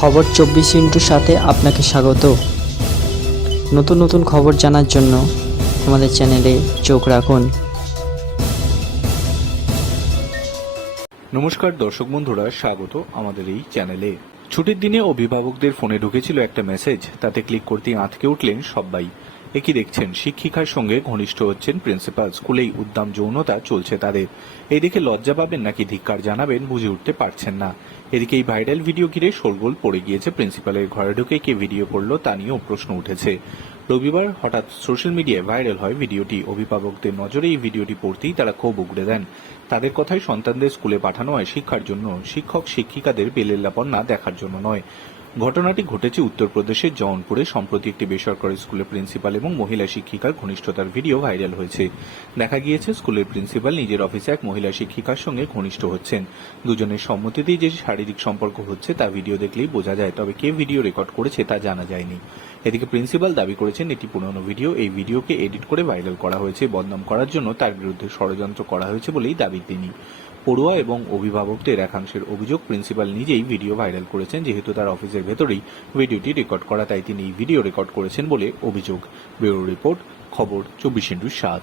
খবর চব্বিশ ইন্টুর সাথে আপনাকে স্বাগত। নতুন নতুন খবর জানার জন্য আমাদের চ্যানেলে চোখ রাখুন। নমস্কার দর্শক বন্ধুরা, স্বাগত আমাদের এই চ্যানেলে। ছুটির দিনে অভিভাবকদের ফোনে ঢুকেছিল একটা মেসেজ তাতে ক্লিক করতেই আঁতকে উঠলেন সবাই একই দেখছেন শিক্ষিকার সঙ্গে ঘনিষ্ঠ হচ্ছেন প্রিন্সিপাল। স্কুলেই উদ্দাম যৌনতা চলছে তাদের। এই দেখে লজ্জা পাবেন নাকি ধিক্কার জানাবেন বুঝে উঠতে পারছেন না। এদিকে এই ভাইরাল ভিডিও ঘিরে শোরগোল পড়ে গিয়েছে প্রিন্সিপালের ঘরে ঢুকে কে ভিডিও করল তা নিয়েও প্রশ্ন উঠেছে। রবিবার হঠাৎ সোশ্যাল মিডিয়ায় ভাইরাল হয় ভিডিওটি। অভিভাবকদের নজরে এই ভিডিওটি পড়তেই তারা ক্ষোভ উগড়ে দেন। তাদের কথায় সন্তানদের স্কুলে পাঠানো হয় শিক্ষার জন্য। শিক্ষক শিক্ষিকাদের বেলের লাপন বেলেল্লাপন্না দেখার জন্য নয়। ঘটনাটি ঘটেছে উত্তরপ্রদেশের জৌনপুরে সম্প্রতি একটি বেসরকারি স্কুলের প্রিন্সিপাল এবং মহিলা শিক্ষিকার ঘনিষ্ঠতার ভিডিও ভাইরাল হয়েছে। দেখা গিয়েছে, স্কুলের প্রিন্সিপাল নিজের অফিসে এক মহিলা শিক্ষিকার সঙ্গে ঘনিষ্ঠ হচ্ছেন। দুজনের সম্মতিতেই যে শারীরিক সম্পর্ক হচ্ছে, তা ভিডিও দেখলেই বোঝা যায়, তবে কে ভিডিও রেকর্ড করেছে তা জানা যায়নি। এদিকে প্রিন্সিপাল দাবি করেছেন এটি পুরনো ভিডিও এই ভিডিওকে এডিট করে ভাইরাল করা হয়েছে। বদনাম করার জন্য তার বিরুদ্ধে ষড়যন্ত্র করা হয়েছে বলেই দাবি তিনি। পড়ুয়া এবং অভিভাবকদের একাংশের অভিযোগ, প্রিন্সিপাল নিজেই ভিডিও ভাইরাল করেছেন, যেহেতু তার অফিসের ভেতরেই ভিডিওটি রেকর্ড করা, তাই তিনি এই ভিডিও রেকর্ড করেছেন বলে অভিযোগ। ব্যুরো রিপোর্ট, খবর, চব্বিশ ইন্টু সাত।